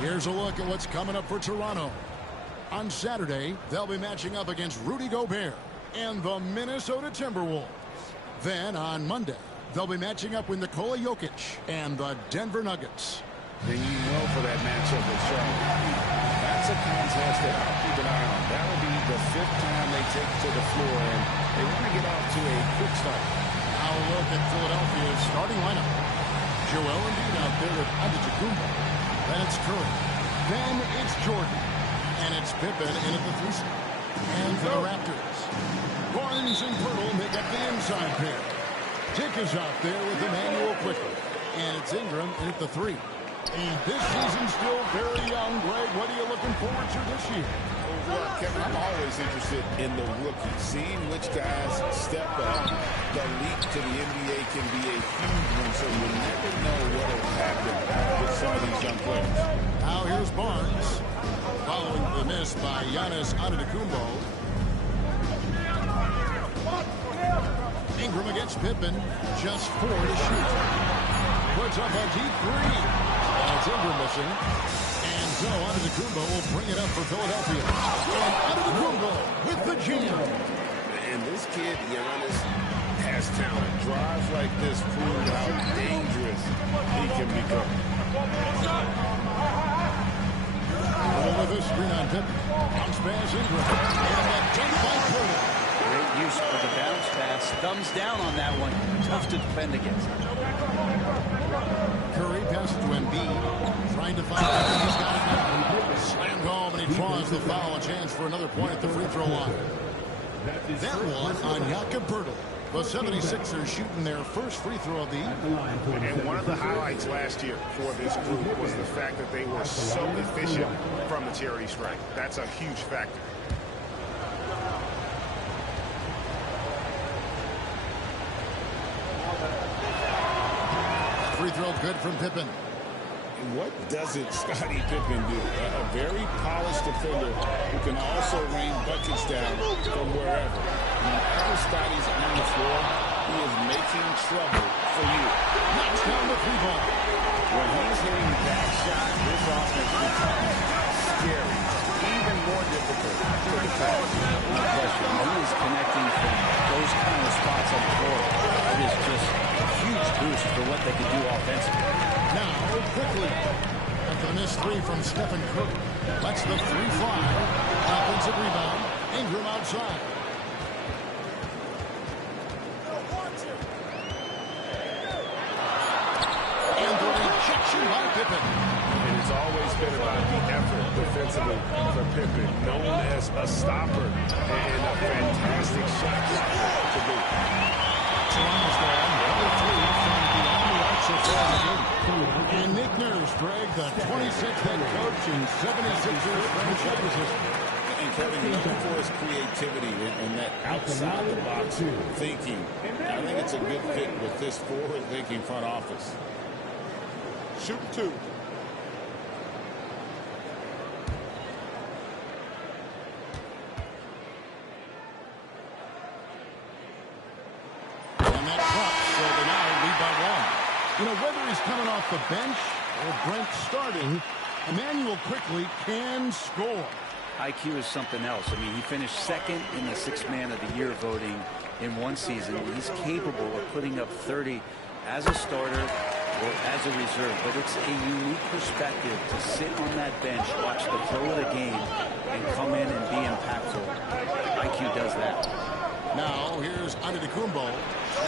Here's a look at what's coming up for Toronto. On Saturday, they'll be matching up against Rudy Gobert and the Minnesota Timberwolves. Then on Monday, they'll be matching up with Nikola Jokic and the Denver Nuggets. Then you know for that matchup with Charlotte. That's a contest that I'll keep an eye on. That'll be the 5th time they take to the floor, and they want to get off to a quick start. Now a look at Philadelphia's starting lineup. Joel Embiid out there with Antetokounmpo. Then it's Curry. Then it's Jordan. And it's Pippen in at the 3 spot. And for the Raptors, Barnes and Pirtle make up the inside pair. Dick is out there with Emmanuel Quickly. And it's Ingram in at the 3. And this season's still very young. Greg, what are you looking forward to this year? Well, Kevin, I'm always interested in the rookies, seeing which guys step up. The leap to the NBA can be a huge one, so you never know what will happen with some of these young players. Now here's Barnes, following the miss by Giannis Antetokounmpo. Ingram against Pippen, just 4 to shoot. Puts up a deep 3. It's Ingram missing. And so Antetokounmpo will bring it up for Philadelphia. And Antetokounmpo with the jam. And this kid, Giannis, has talent. Drives like this prove how dangerous he can become. With this screen on Pippen. Bounce pass Ingram. And that dunk by Porter. Great use of the bounce pass. Thumbs down on that one. Tough to defend against. Curry passes to Embiid. Trying to find out. He's got it now. Slammed home, and he draws the foul. A chance for another point at the free throw line. That one on Jakob Poeltl. The 76ers shooting their first free throw of the evening. And one of the highlights last year for this group was the fact that they were so efficient from the charity stripe. That's a huge factor. Free throw good from Pippen. And what doesn't Scottie Pippen do? A very polished defender who can also rain buckets down from wherever. Whenever Scottie's on the floor, he is making trouble for you. Knocks down the 3-ball. When he's hitting that shot, this offense becomes scary. Even more difficult to defend. No question. He is connecting from those kind of spots on the floor. It is just a huge boost for what they can do offensively. Now, quickly. After the missed 3 from Stephen Curry. Lets the 3 fly. Offensive rebound. Ingram outside. And the rejection by Pippen. And it's always been about the effort defensively for Pippen, known as a stopper and a fantastic shot to be. Toronto's down. Another 3 from beyond the arc so far in the game. And Nick Nurse, Greg, the 26th head coach and 76ers franchise assistant. And Kevin, looking for his creativity and that outside-the-box thinking. I think it's a good fit with this forward-thinking front office. Shoot 2. You know, whether he's coming off the bench or Brent starting, Emmanuel Quickly can score. IQ is something else. I mean, he finished 2nd in the 6th Man of the Year voting in one season. He's capable of putting up 30 as a starter or as a reserve. But it's a unique perspective to sit on that bench, watch the flow of the game, and come in and be impactful. IQ does that. Now, here's Antetokounmpo.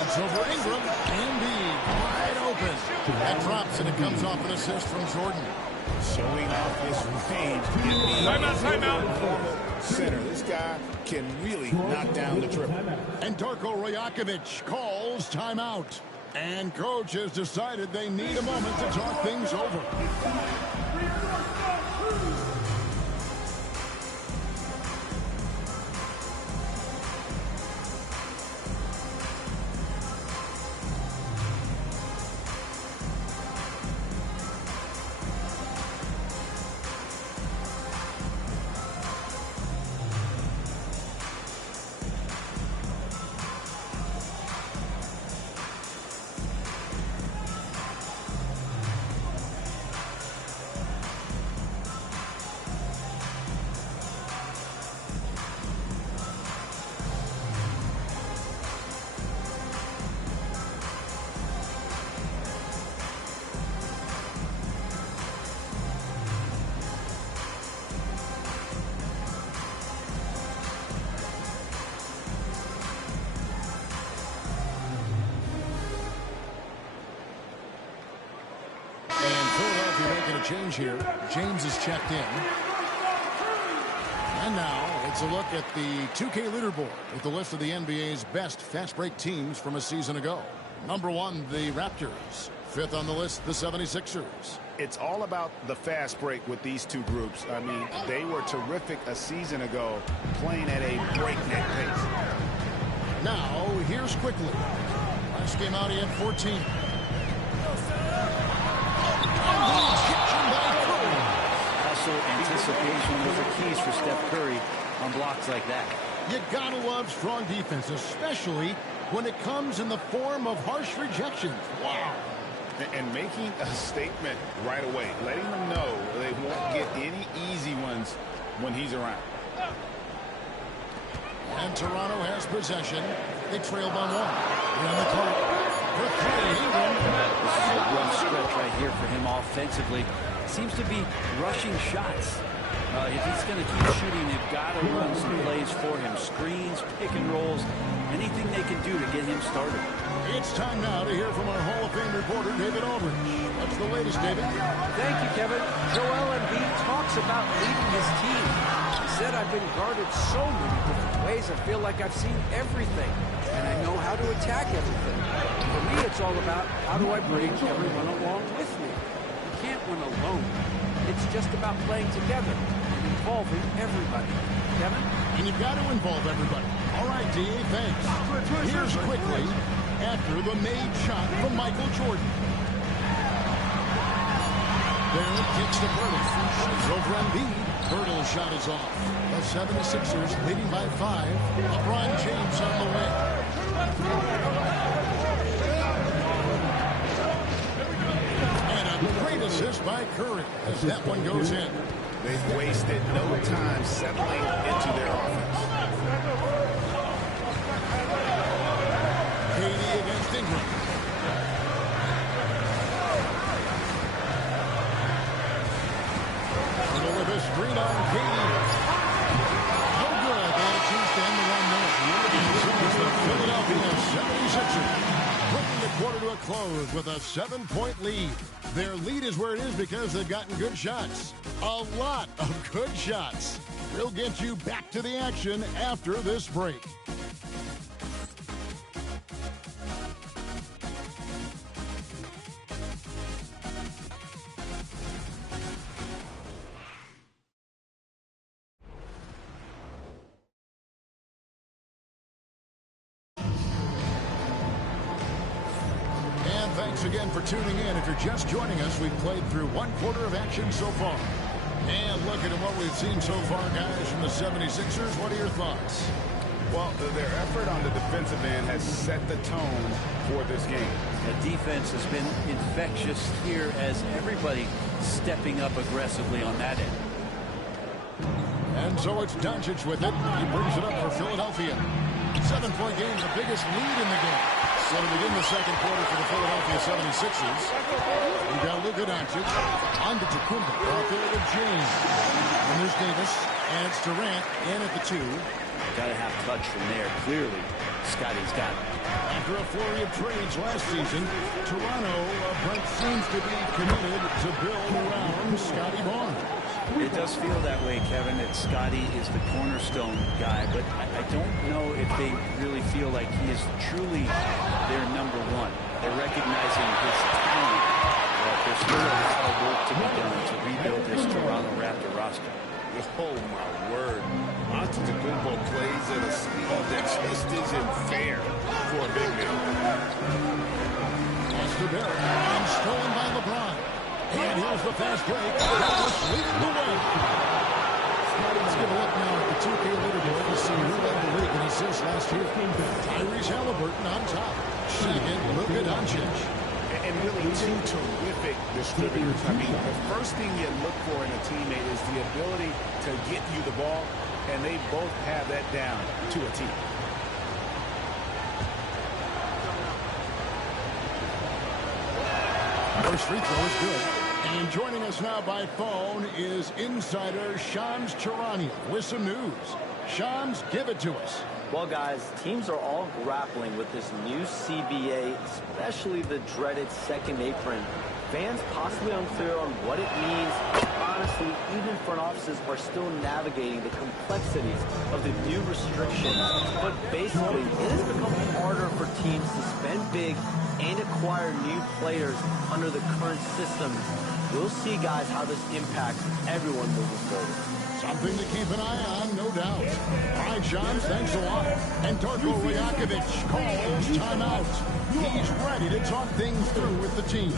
It's over Ingram. Embiid wide open. That drops, and it comes off an assist from Jordan. Showing off his range. Timeout. Center. This guy can really knock down the triple. And Darko Rajakovic calls timeout. And coach has decided they need a moment to talk things over. be making a change here. James is checked in. And now it's a look at the 2K leaderboard with the list of the NBA's best fast break teams from a season ago. Number 1, the Raptors. 5th on the list, the 76ers. It's all about the fast break with these two groups. I mean, they were terrific a season ago, playing at a breakneck pace. Now, here's Quickly. Last game out, he had 14. Also, anticipation, those are keys for Steph Curry on blocks like that. You gotta love strong defense, especially when it comes in the form of harsh rejections. Wow. And making a statement right away, letting them know they won't get any easy ones when he's around. And Toronto has possession. They trail by 1. In the court. For 3, Ingram. This is a rough stretch right here for him offensively. Seems to be rushing shots. If he's going to keep shooting, they've got to run some plays for him. Screens, pick and rolls, anything they can do to get him started. It's time now to hear from our Hall of Fame reporter, David Aldridge. What's the latest, David? Thank you, Kevin. Joel Embiid talks about leading his team. He said, I've been guarded so many different ways, I feel like I've seen everything, and I know how to attack everything. For me, it's all about how do I bring everyone along with me. You can't win alone. It's just about playing together and involving everybody. Kevin? And you've got to involve everybody. All right, D.A., thanks. Here's Quickly after the made shot from Michael Jordan. Barrett kicks to Birtle. Shoots over Embiid. Birtle's shot is off. The 76ers leading by 5. LeBron James on the wing. And a great assist by Curry as that one goes in. They've wasted no time settling into their offense. KD against Ingram. Birtle with a screen on KD. No good. And a chance to end the run there. So it's the Philadelphia 76ers bringing the quarter to a close with a 7-point lead. Their lead is where it is because they've gotten good shots. A lot of good shots. We'll get you back to the action after this break. Thanks again for tuning in. If you're just joining us, we've played through 1 quarter of action so far. And looking at what we've seen so far, guys, from the 76ers, what are your thoughts? Well, their effort on the defensive end has set the tone for this game. The defense has been infectious here as everybody stepping up aggressively on that end. And so it's Doncic with it. He brings it up for Philadelphia. 7-point game, the biggest lead in the game. So to begin the second quarter for the Philadelphia 76ers, we've got Luka Doncic, Antetokounmpo out there with James. And there's Davis, and it's Durant in at the 2. Got to have touch from there. Clearly, Scotty's got it. After a flurry of trades last season, Toronto, Brent seems to be committed to build around Scotty Barnes. It does feel that way, Kevin, that Scotty is the cornerstone guy, but I don't know if they really feel like he is truly their number 1. They're recognizing his talent, but there's still a lot of work to be done to rebuild this Toronto Raptor roster. Oh, my word. Antetokounmpo plays at a speed that just isn't fair for a big man. Pass to Barrett, and stolen by LeBron. And here's the fast break. Dallas leading the way. Let's give a look now at the 2K leaderboard to see who led the league in assists last year. Tyrese Halliburton on top. Second, Luka Doncic. And really two terrific distributors. I mean, the first thing you look for in a teammate is the ability to get you the ball, and they both have that down to a T. First free throw is good. And joining us now by phone is insider Shams Charania with some news. Shams, give it to us. Well, guys, teams are all grappling with this new CBA, especially the dreaded second apron. Fans possibly unclear on what it means. Honestly, even front offices are still navigating the complexities of the new restrictions. But basically, it has become harder for teams to spend big and acquire new players under the current system. We'll see, guys, how this impacts everyone moving forward. Something to keep an eye on, no doubt. All right, John, thanks a lot. And Darko Rajakovic calls timeout. He's ready to talk things through with the team.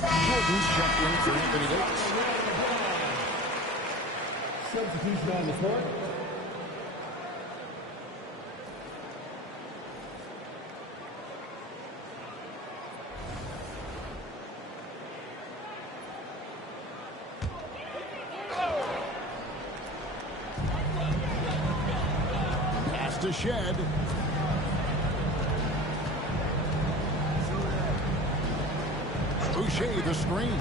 Jordan's checked in for Anthony Davis. Substitution on the court. Pass to Shed. Boucher the screen.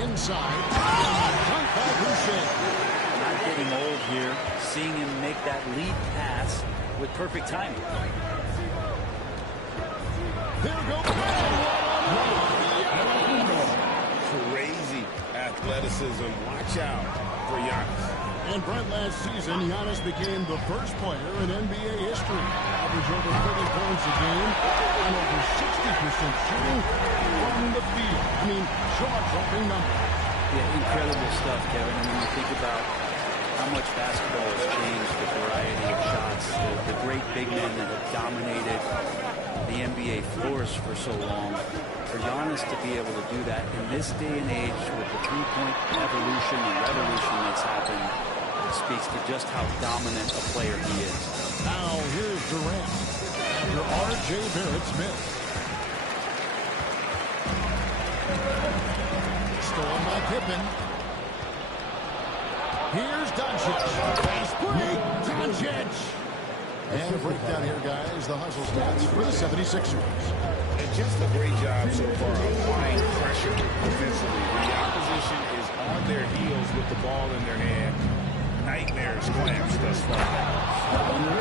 Inside. Dunk by Boucher. Not getting old here. Seeing him make that lead pass with perfect timing. There goes Crazy athleticism. Watch out for Giannis. And Brent, last season, Giannis became the first player in NBA history. Average over 30 points a game and over 60% shooting from the field. I mean, jaw-dropping numbers. Yeah, incredible stuff, Kevin. And when you think about how much basketball has changed, the variety of shots, the great big men that have dominated the NBA floors for so long, for Giannis to be able to do that in this day and age with the three-point evolution and revolution that's happened, it speaks to just how dominant a player he is. Now here's Durant after R.J. Barrett's miss. Stolen by Pippen. Here's Doncic. Fast break. Doncic. And a breakdown here, guys. The Hustles match for the 76ers. And just a great job so far applying pressure defensively. The opposition is on their heels with the ball in their hand. Nightmares clamps thus far.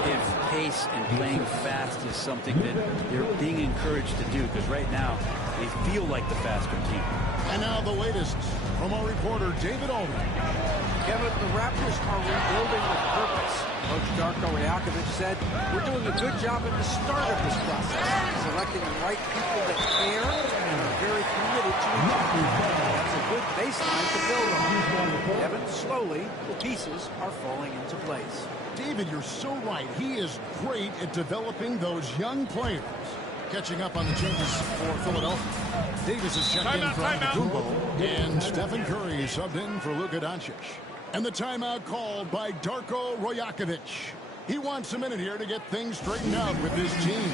If pace and playing fast is something that they're being encouraged to do, because right now they feel like the faster team. And now the latest from our reporter, David Aldridge. Kevin, the Raptors are rebuilding with purpose. Coach Darko Rajakovic said, we're doing a good job at the start of this process, selecting the right people that care and are very committed to each other. That's a good baseline to build on. Kevin, slowly, the pieces are falling into place. David, you're so right. He is great at developing those young players. Catching up on the changes for Philadelphia. Davis is checked in for Antetokounmpo, and Stephen Curry subbed in for Luka Doncic. And the timeout called by Darko Rajakovic. He wants a minute here to get things straightened out with his team.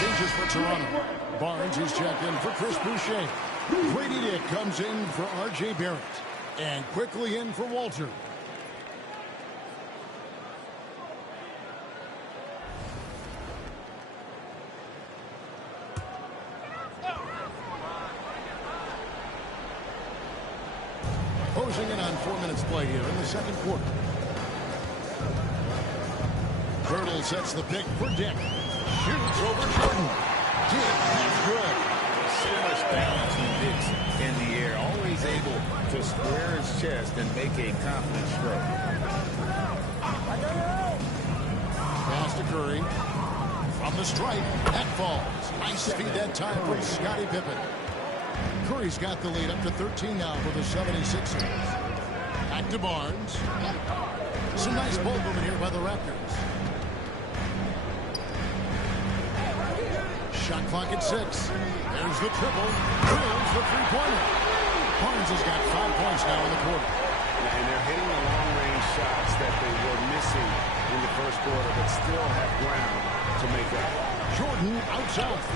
Changes for Toronto. Barnes is checked in for Chris Boucher. Grady Dick comes in for R.J. Barrett. And quickly in for Walter. Closing in on 4 minutes play here in the second quarter. Birtle sets the pick for Dick. Shoots over Jordan. Dick is good. So much balance in Dick's in the air. Always able to square his chest and make a confident stroke. Pass to Curry. From the stripe. That falls. Nice feed that time from Scottie Pippen. Curry's got the lead up to 13 now for the 76ers. Back to Barnes. Some nice ball movement here by the Raptors. Shot clock at 6. There's the triple. Drills the three-pointer. Barnes has got 5 points now in the quarter. And they're hitting the long-range shots that they were missing in the first quarter, but still have ground to make up. Jordan out south.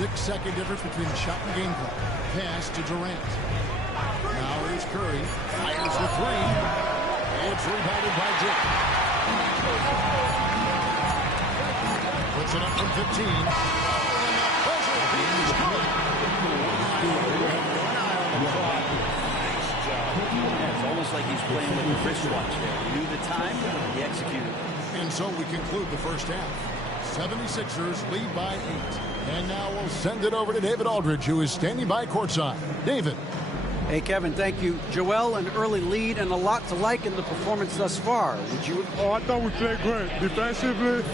6-second difference between shot and game clock. Pass to Durant. Now here's Curry. Fires the three. It's rebounded by Dick. Puts it up from 15. It's almost like he's playing with a wristwatch there. He knew the time, he executed. And so we conclude the first half. 76ers lead by 8. And now we'll send it over to David Aldridge, who is standing by courtside. David. Hey, Kevin, thank you. Joel, an early lead and a lot to like in the performance thus far. Would you? Oh, I thought we played great. Defensively,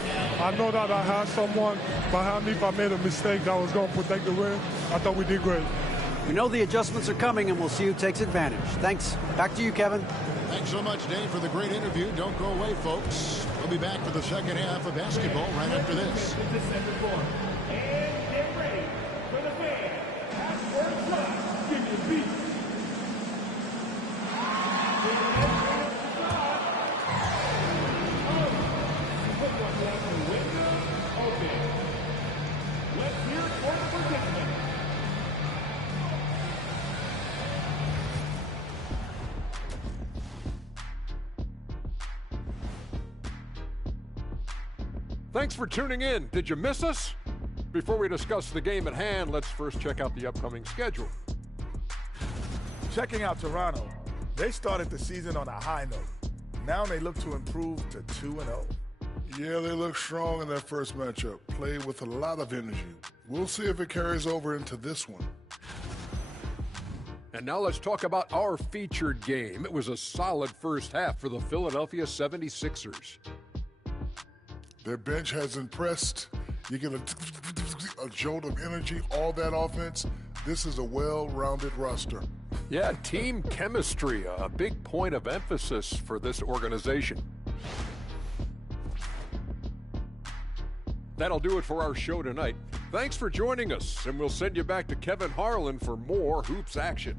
I know that I had someone behind me. If I made a mistake that was going to protect the rim, I thought we did great. We know the adjustments are coming, and we'll see who takes advantage. Thanks. Back to you, Kevin. Thanks so much, Dave, for the great interview. Don't go away, folks. We'll be back for the second half of basketball right after this. Thanks for tuning in. Did you miss us? Before we discuss the game at hand, let's first check out the upcoming schedule. Checking out Toronto, they started the season on a high note. Now they look to improve to 2-0. Yeah, they look strong in their first matchup. Played with a lot of energy. We'll see if it carries over into this one. And now let's talk about our featured game. It was a solid first half for the Philadelphia 76ers. Their bench has impressed. You get a jolt of energy, all that offense. This is a well-rounded roster. Yeah, team chemistry, a big point of emphasis for this organization. That'll do it for our show tonight. Thanks for joining us, and we'll send you back to Kevin Harlan for more hoops action.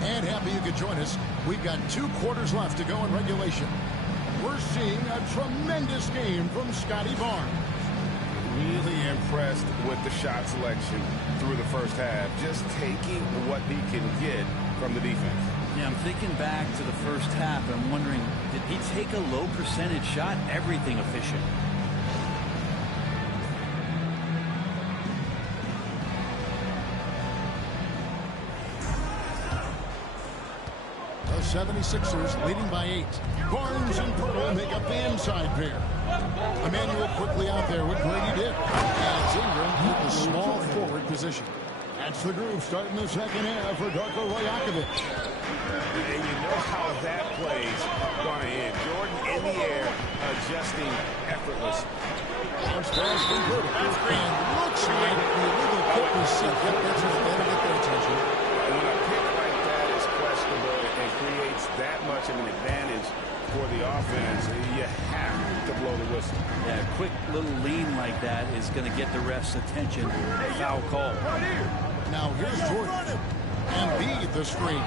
And happy you could join us. We've got 2 quarters left to go in regulation. We're seeing a tremendous game from Scottie Barnes. Really impressed with the shot selection through the first half. Just taking what he can get from the defense. Yeah, I'm thinking back to the first half. I'm wondering, did he take a low percentage shot? Everything efficient. The 76ers leading by 8. Barnes and Pirtle make a band-side pair. Emmanuel quickly out there with Grady Dick. And it's Ingram with the small forward position. That's the groove starting the second half for Darko Rajakovic. And you know how that play's going to end. Jordan in the air, adjusting effortless. Bounce pass from Pirtle. And looks like the illegal kick was set. Yep, that's just better to get their attention. When a pick like that is questionable and creates that much of an advantage for the offense, you have to blow the whistle. Yeah, a quick little lean like that is going to get the ref's attention. Foul call. Now here's Jordan. Embiid the screen.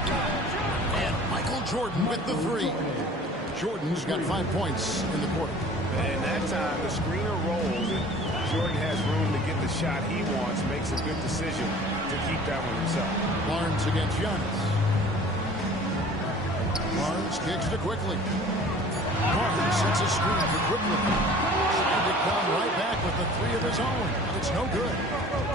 And Michael Jordan with the three. Jordan's got 5 points in the quarter. And that time, the screener rolls, and Jordan has room to get the shot he wants, makes a good decision to keep that one himself. Barnes against Giannis. Barnes kicks to Quickly. Barnes sets a screen for Quickly. Trying to come right back with the three of his own. It's no good.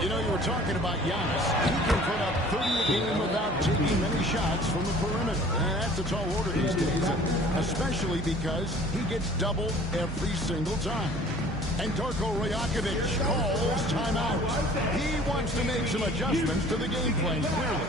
You know, you were talking about Giannis. He can put up 30 a game without taking many shots from the perimeter. That's a tall order these days, especially because he gets doubled every single time. And Darko Rajakovic calls timeout. He wants to make some adjustments to the game plan, clearly.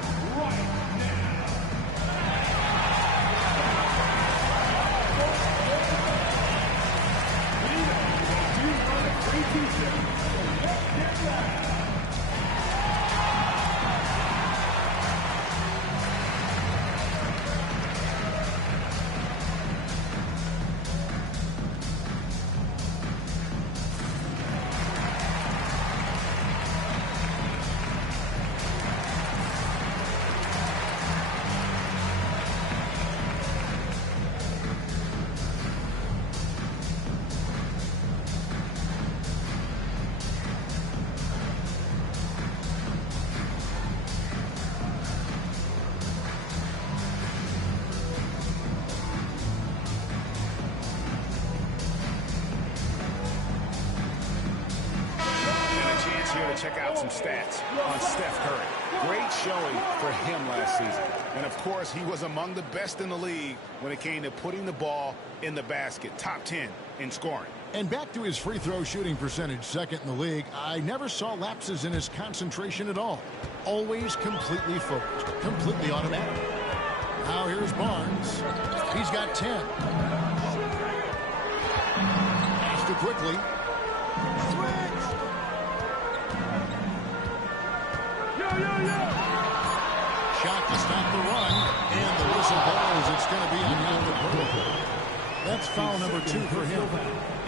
Check out some stats on Steph Curry. Great showing for him last season. And, of course, he was among the best in the league when it came to putting the ball in the basket. Top 10 in scoring. And back to his free throw shooting percentage, second in the league. I never saw lapses in his concentration at all. Always completely focused, completely automatic. Now here's Barnes. He's got 10. Pass to Quickly. Shot to stop the run, and the whistle blows. It's going to be on Jakob. That's foul number 2 for him.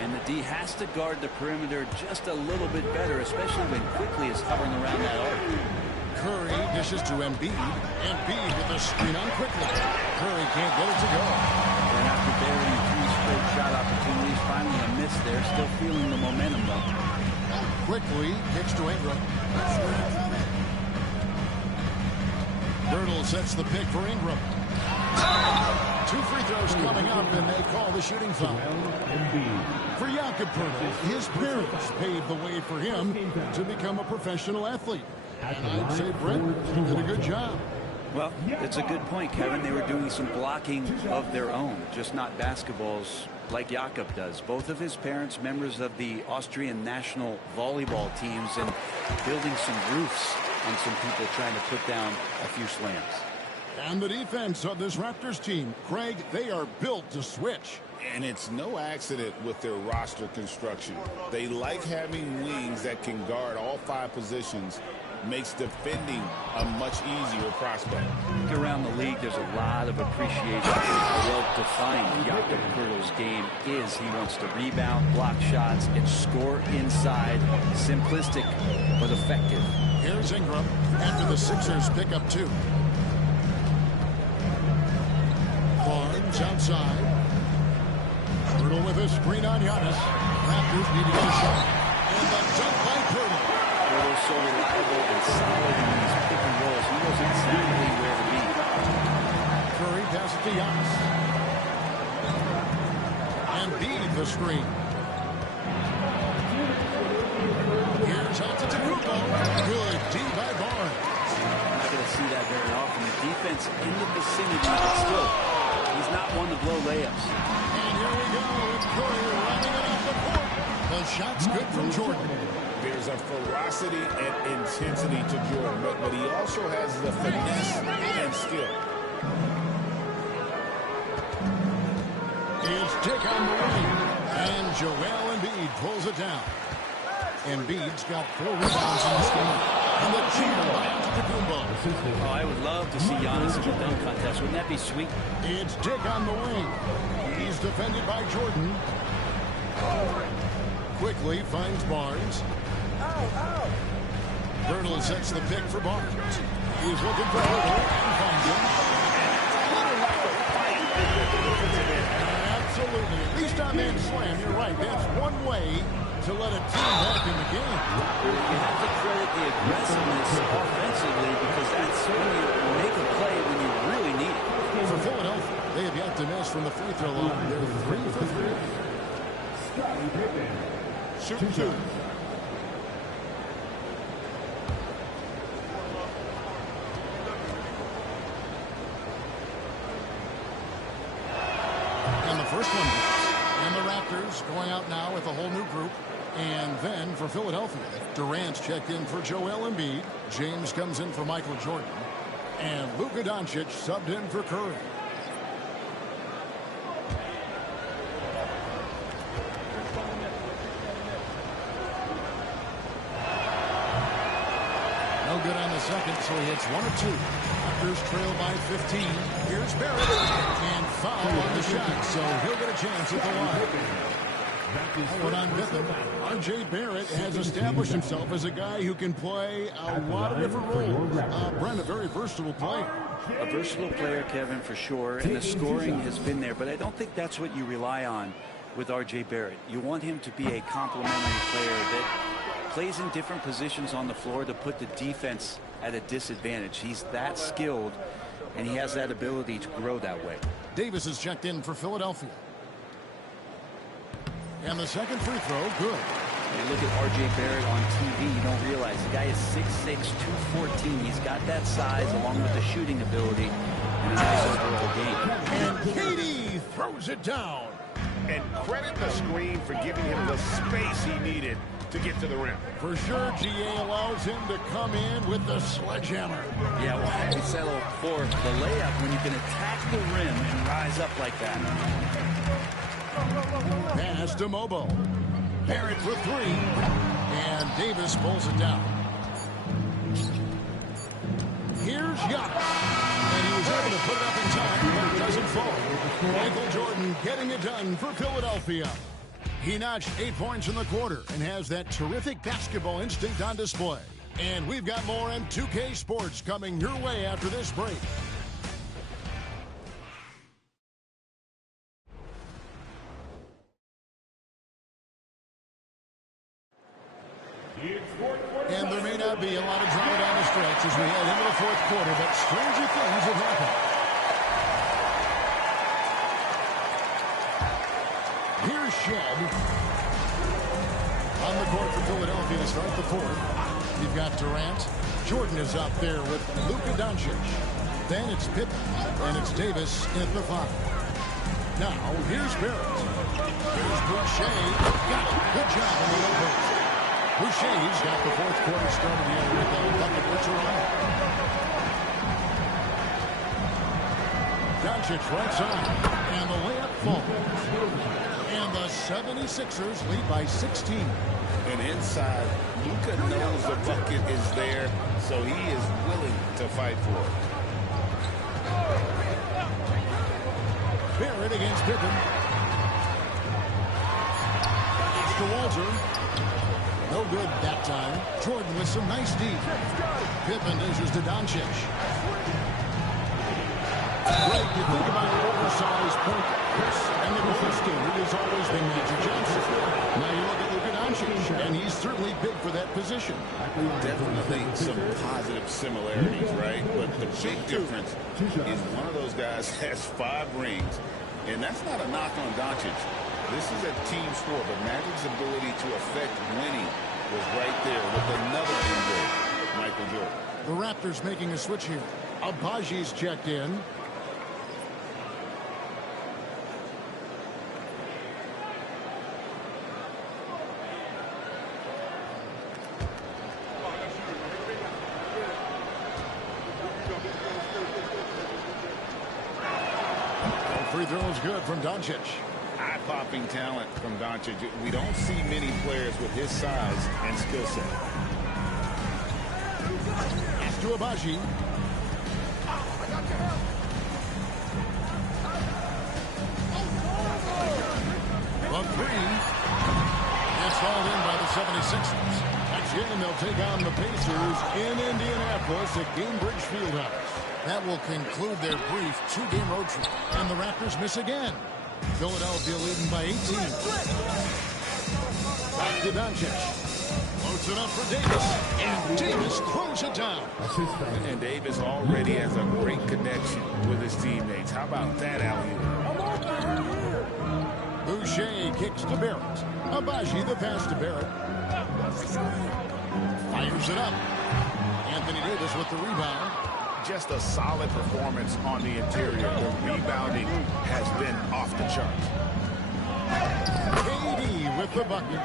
And the D has to guard the perimeter just a little bit better, especially when Quickly is hovering around that arc. Curry dishes to Embiid. Embiid with a screen on Quickly. Curry can't get it to go. And after burying 3 straight shot opportunities, finally a miss there. Still feeling the momentum, though. Quickly kicks to Ingram. Birtle sets the pick for Ingram. 2 free throws coming up, and they call the shooting foul. For Jakob Poeltl, his parents paved the way for him to become a professional athlete. And I'd say Brent did a good job. Well, it's a good point, Kevin. They were doing some blocking of their own, just not basketballs like Jakob does. Both of his parents, members of the Austrian national volleyball teams, and building some roofs on some people trying to put down a few slams. And the defense of this Raptors team, Craig, they are built to switch. And it's no accident with their roster construction. They like having wings that can guard all 5 positions. Makes defending a much easier prospect. Look around the league, there's a lot of appreciation for how well-defined Jakob Poeltl's game is. He wants to rebound, block shots, and score inside. Simplistic, but effective. Here's Ingram after the Sixers pick up 2. Barnes outside. Poeltl with a screen on Giannis. Raptors need to get a shot. And the jump by Poeltl. Poeltl's so reliable and solid in these pick and rolls. He knows exactly where to be. Curry passes to Giannis. Embiid the screen. Here's Antetokounmpo. Good D by Barnes. I'm not going to see that very often. The defense in the vicinity, but still, he's not one to blow layups. And here we go with Curry running it off the court. The shot's good from Jordan. There's a ferocity and intensity to Jordan, but he also has the finesse and skill. It's Dick on the wing, and Joel Embiid pulls it down. Embiid's got 4 rebounds in this game. And the cheer by Antetokounmpo. Oh, I would love to see Giannis in the dunk contest. Wouldn't that be sweet? It's Dick on the wing. He's defended by Jordan. Quickly finds Barnes. Birtle sets the pick for Barnes. He's looking for Hurdle and finds him. Absolutely. At least on that slam, you're right. That's one way to let a team back in the game. You have to credit the aggressiveness offensively because that's when you make a play when you really need it. For Philadelphia, they have yet to miss from the free throw line. They're 3 for 3. Shoot 2. And the first one goes. And the Raptors going out now with a whole new group. And then for Philadelphia, Durant's checked in for Joel Embiid. James comes in for Michael Jordan. And Luka Doncic subbed in for Curry. No good on the second, so he hits 1 of 2. Raptors trail by 15. Here's Barrett. And foul on the shot, so he'll get a chance at the line. But on Pippen, R.J. Barrett has established himself as a guy who can play a lot of different roles. Brent, a very versatile player. A versatile player, Kevin, for sure, and the scoring has been there, but I don't think that's what you rely on with R.J. Barrett. You want him to be a complementary player that plays in different positions on the floor to put the defense at a disadvantage. He's that skilled, and he has that ability to grow that way. Davis is checked in for Philadelphia. And the second free throw, good. You look at R.J. Barrett on TV, you don't realize the guy is 6'6", 214. He's got that size along with the shooting ability and a nice overall game. And KD throws it down. And credit the screen for giving him the space he needed to get to the rim. For sure, GA allows him to come in with the sledgehammer. Yeah, why we settle for the layup when you can attack the rim and rise up like that? Pass to Mobo. Barrett for 3. And Davis pulls it down. Here's Giannis. And he was able to put it up in time, but it doesn't fall. Michael Jordan getting it done for Philadelphia. He notched 8 points in the quarter and has that terrific basketball instinct on display. And we've got more M2K Sports coming your way after this break. And there may not be a lot of drama down the stretch as we head into the fourth quarter, but stranger things have happened. Here's Shed on the court for Philadelphia to start the fourth. You've got Durant. Jordan is out there with Luka Doncic. Then it's Pippen, and it's Davis in at the 5. Now, here's Barrett. Here's Boucher. Got it. Good job on the low post. Boucher's got the fourth quarter started here with a bucket or two. Doncic right side, and the layup falls. And the 76ers lead by 16. And inside, Luka knows the bucket is there, so he is willing to fight for it. Barrett against Pippen. It's to Walter. No good that time. Jordan with some nice deep. Pippen dishes to Doncic. Right, you think about the oversized point guards, and the goal standard has always been Magic Johnson. Now you look at Luka Doncic, and he's certainly big for that position. Definitely some positive similarities, right? But the big difference is one of those guys has 5 rings, and that's not a knock on Doncic. This is a team sport, but Magic's ability to affect winning was right there with another MVP, Michael Jordan. The Raptors making a switch here. Abaji's checked in. Free throw is good from Doncic. Eye-popping talent from Doncic. We don't see many players with his size and skill set. Pass to Abaji. A 3. It's hauled in by the 76ers. That's in, and they'll take on the Pacers in Indianapolis at Gainbridge Fieldhouse. That will conclude their brief 2-game road trip, and the Raptors miss again. Philadelphia leading by 18. Back to Doncic. Floats it up for Davis, and Davis throws it down. And Davis already has a great connection with his teammates. How about that alley-oop? Boucher kicks to Barrett. Abaji the pass to Barrett. Fires it up. Anthony Davis with the rebound. Just a solid performance on the interior. The rebounding has been off the charts. KD with the bucket.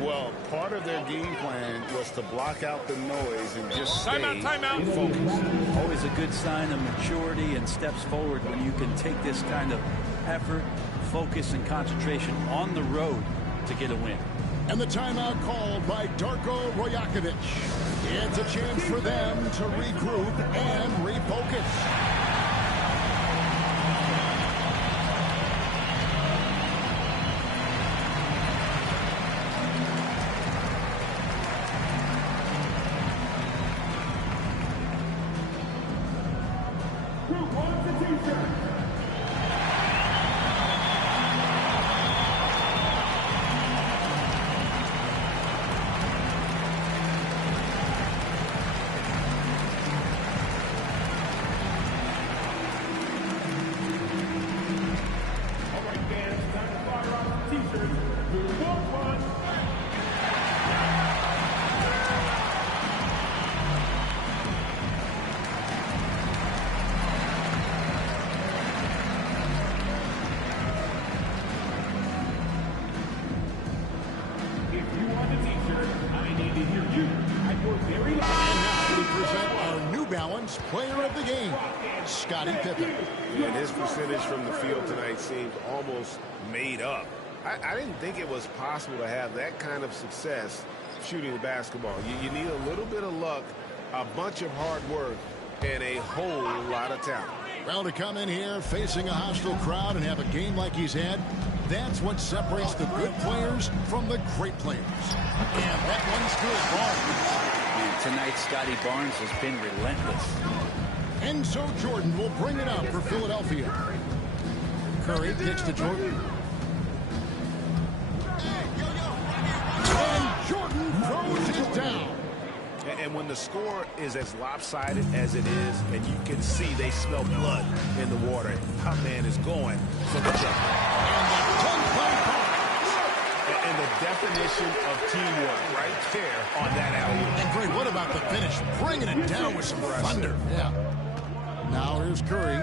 Well, part of their game plan was to block out the noise and just stay in focus. Always a good sign of maturity and steps forward when you can take this kind of effort, focus, and concentration on the road to get a win. And the timeout called by Darko Rajakovic. It's a chance for them to regroup and refocus. Player of the game, Scottie Pippen. And his percentage from the field tonight seemed almost made up. I didn't think it was possible to have that kind of success shooting the basketball. You need a little bit of luck, a bunch of hard work, and a whole lot of talent. Well, to come in here facing a hostile crowd and have a game like he's had, that's what separates the good players from the great players. And that one's good. Barnes. And tonight, Scottie Barnes has been relentless. Enzo Jordan will bring it up for Philadelphia. Curry kicks to Jordan. And Jordan throws it down. And when the score is as lopsided as it is, and you can see they smell blood in the water, our man is going for the jump. And the definition of teamwork right there on that alley-oop. And Greg, what about the finish? Bringing it down with some thunder. Yeah. Now here's Curry.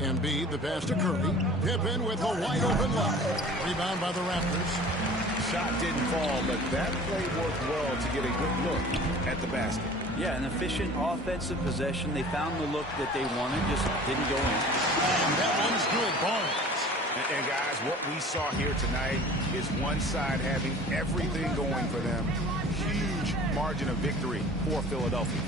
Embiid, the pass to Curry. Pippen with a wide-open look. Rebound by the Raptors. Shot didn't fall, but that play worked well to get a good look at the basket. Yeah, an efficient offensive possession. They found the look that they wanted, just didn't go in. And that one's good. Barnes. And guys, what we saw here tonight is one side having everything going for them. Huge margin of victory for Philadelphia.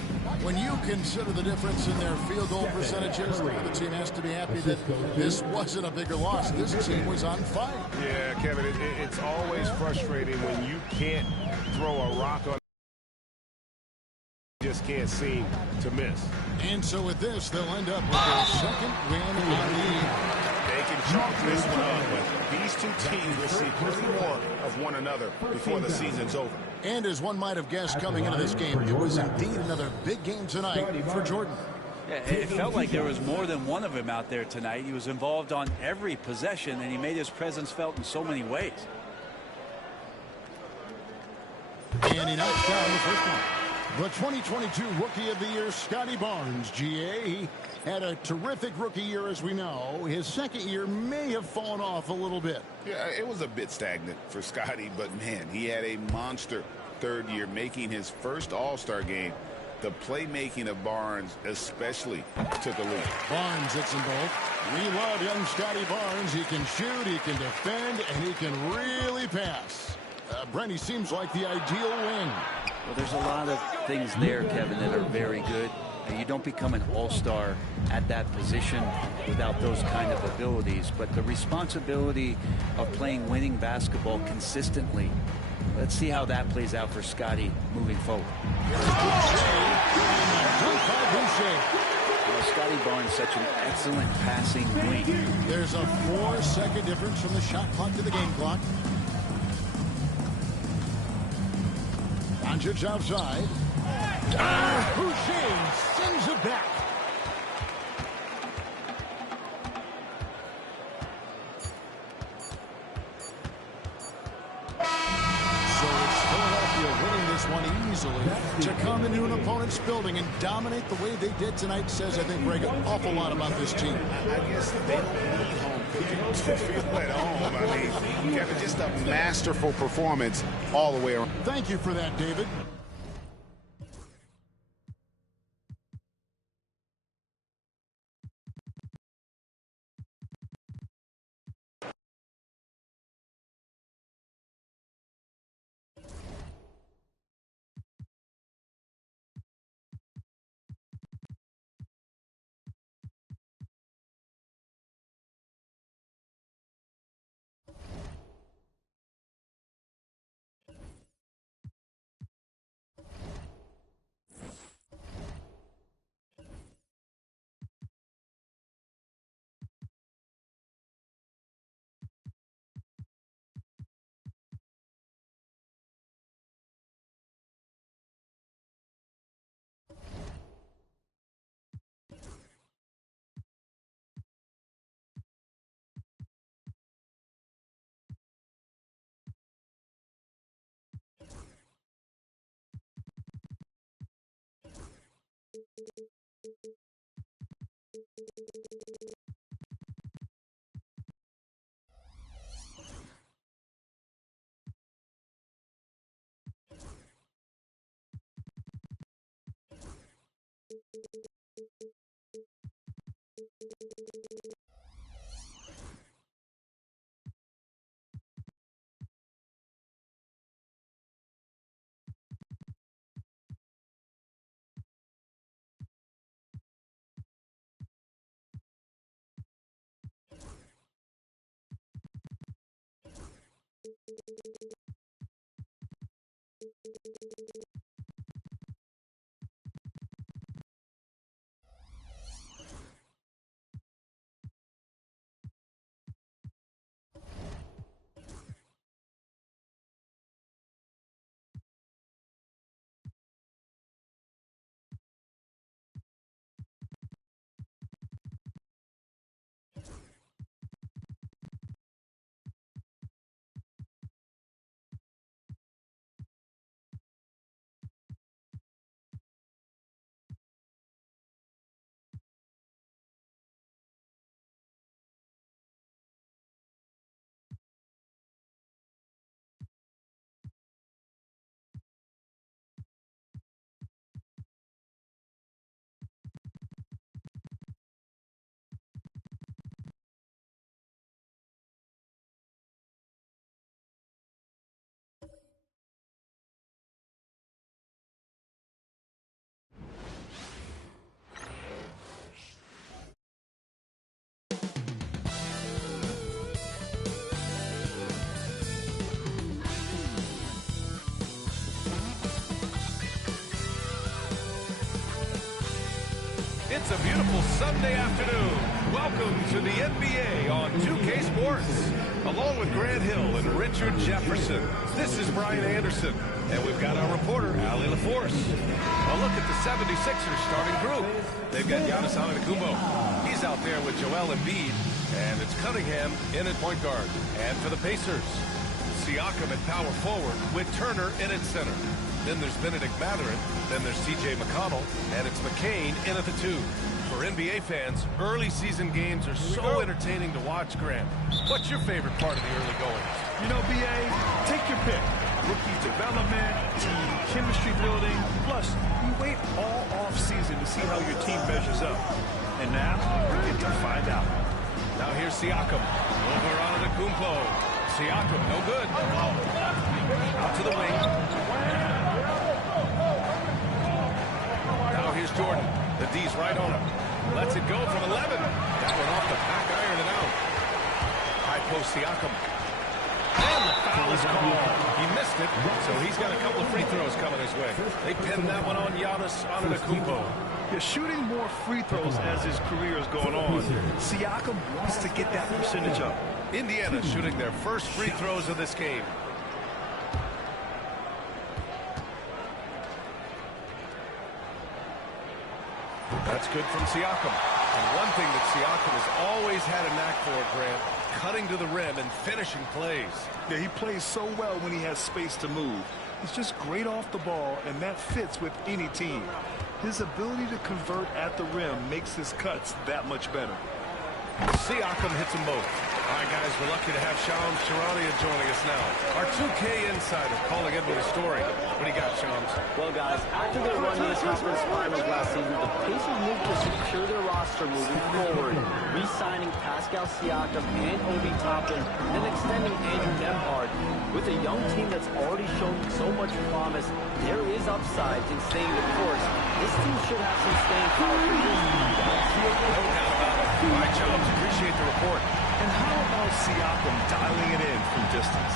When you consider the difference in their field goal percentages, the team has to be happy that this wasn't a bigger loss. This team was on fire. Yeah, Kevin, it's always frustrating when you can't throw a rock on. Just can't seem to miss. And so with this, they'll end up with their second win on the year. They can chalk this one up, but these two teams will see plenty more of one another before the season's over. And as one might have guessed coming into this game, it was indeed another big game tonight for Jordan. Yeah, it felt like there was more than one of him out there tonight. He was involved on every possession, and he made his presence felt in so many ways. And he knocks down the first one. The 2022 Rookie of the Year, Scottie Barnes, GA. He had a terrific rookie year, as we know. His second year may have fallen off a little bit. Yeah, it was a bit stagnant for Scottie, but man, he had a monster third year, making his first All-Star game. The playmaking of Barnes especially took a lead. Barnes hits them both. We love young Scottie Barnes. He can shoot, he can defend, and he can really pass. Brent, he seems like the ideal wing. Well, there's a lot of things there, Kevin, that are very good. You don't become an all-star at that position without those kind of abilities. But the responsibility of playing winning basketball consistently Let's see how that plays out for Scotty moving forward. Well, Scotty Barnes, such an excellent passing wing. There's a 4-second difference from the shot clock to the game clock. Doncic outside. Boucher sends it back. Winning this one easily to come into an opponent's building and dominate the way they did tonight says, I think, Greg, an awful lot about this team. I guess they don't need home cooking to feel at home. I mean, Kevin, just a masterful performance all the way around. Thank you for that, David. It's a beautiful Sunday afternoon. Welcome to the NBA on 2K Sports. Along with Grant Hill and Richard Jefferson, this is Brian Anderson. And we've got our reporter, Allie LaForce. A look at the 76ers starting group. They've got Giannis Antetokounmpo. He's out there with Joel Embiid. And it's Cunningham in at point guard. And for the Pacers, Siakam at power forward with Turner in at center. Then there's Benedict Mathurin. Then there's C.J. McConnell. And it's McCain in at the 2. For NBA fans, early season games are so entertaining to watch, Graham. What's your favorite part of the early goings? You know, B.A., take your pick. Rookie development, team chemistry building. Plus, you wait all off-season to see how your team measures up. And now, we get to find out. Now here's Siakam. Over Antetokounmpo. Siakam, no good. Out to the wing. Now here's Jordan. The D's right on him. Lets it go from 11. That one off the back iron and out. High post Siakam. And the foul is called. He missed it, so he's got a couple of free throws coming his way. They pinned that one on Giannis Antetokounmpo. You're shooting more free throws as his career is going on. Siakam wants to get that percentage up. Indiana shooting their first free throws of this game. That's good from Siakam. And one thing that Siakam has always had a knack for, Grant, cutting to the rim and finishing plays. Yeah, he plays so well when he has space to move. He's just great off the ball, and that fits with any team. His ability to convert at the rim makes his cuts that much better. Siakam hits them both. All right, guys, we're lucky to have Shams Charania joining us now. Our 2K insider calling in with a story. What do you got, Shams? Well, guys, after their run to the conference finals last season, the Pacers moved to secure their roster moving forward, re-signing Pascal Siakam and Obi Toppin, and then extending Andrew Nembhard. With a young team that's already shown so much promise, there is upside in staying the course. This team should have some staying power for years to come, guys. No doubt about it. All right, Shams, appreciate the report. And how about Siakam dialing it in from distance?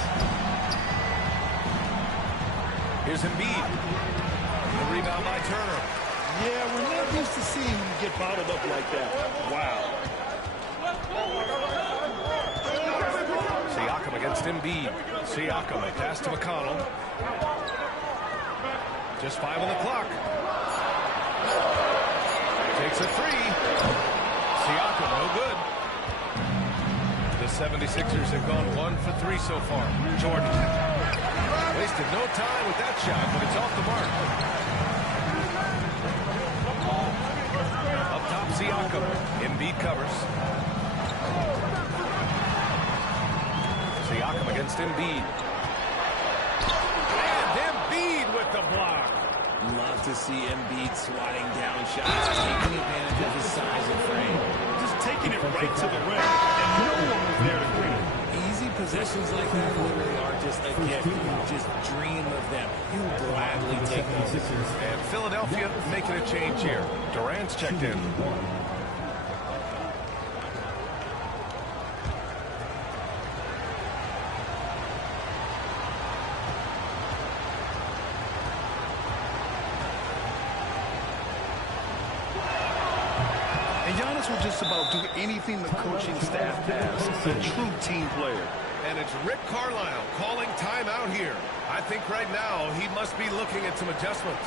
Here's Embiid. The rebound by Turner. Yeah, we're not used to seeing him get bottled up like that. Wow. Siakam against Embiid. Siakam, a pass to McConnell. Just 5 on the clock. Takes a three. Siakam, no good. The 76ers have gone 1 for 3 so far. Jordan wasted no time with that shot, but it's off the mark. Up top, Siakam. Embiid covers. Siakam against Embiid. And Embiid with the block. Love to see Embiid swatting down shots, taking advantage of his size and frame. Just taking it right to the rim, and no one was there to bring it. Easy possessions like that literally are just a gift. You just dream of them. You'll gladly take those. And Philadelphia making a change here. Durant's checked in. Giannis will just about do anything the coaching staff asks. A true team player. And it's Rick Carlisle calling timeout here. I think right now he must be looking at some adjustments.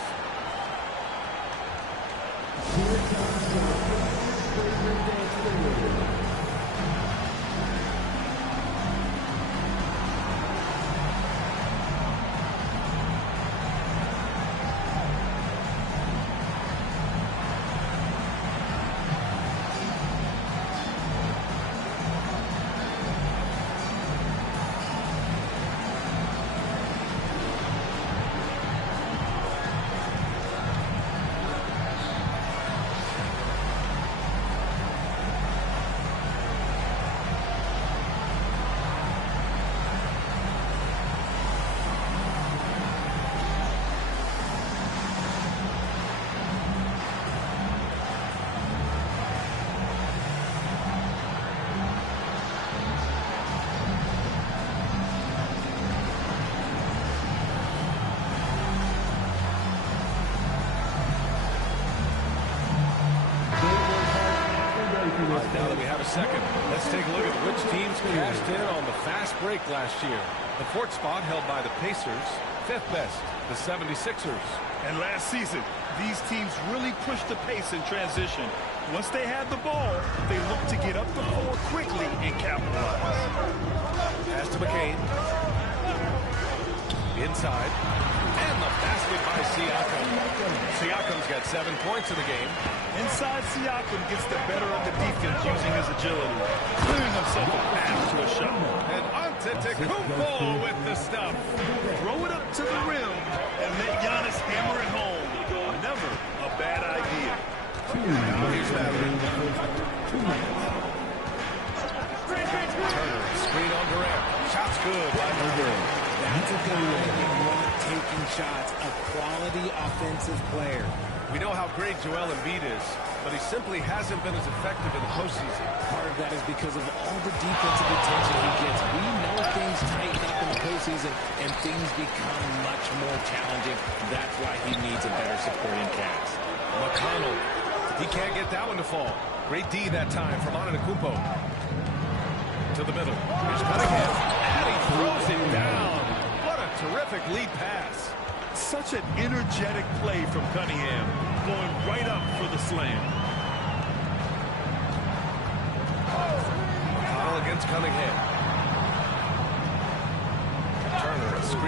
Now that we have a second, let's take a look at which teams cashed in on the fast break last year. The 4th spot held by the Pacers, 5th best, the 76ers. And last season, these teams really pushed the pace in transition. Once they had the ball, they looked to get up the floor quickly and capitalize. Pass to McCain. Inside. And the basket by Siakam. Siakam's got 7 points in the game. Inside, Siakam gets the better of the defense using his agility, clearing himself a path to a shot. And Antetokounmpo with the stuff. Throw it up to the rim and let Giannis hammer it home. Never a bad idea. Now here's Maverick. Turner, screen on Durant. Shot's good by Durant. That's a good way you want taking shots. A quality offensive player. We know how great Joel Embiid is, but he simply hasn't been as effective in the postseason. Part of that is because of all the defensive attention he gets. We know things tighten up in the postseason and things become much more challenging. That's why he needs a better supporting cast. McConnell, he can't get that one to fall. Great D that time from Antetokounmpo. To the middle. Here's Cunningham. And he throws it down. What a terrific lead pass. Such an energetic play from Cunningham, going right up for the slam. McConnell against Cunningham. Turner, a screen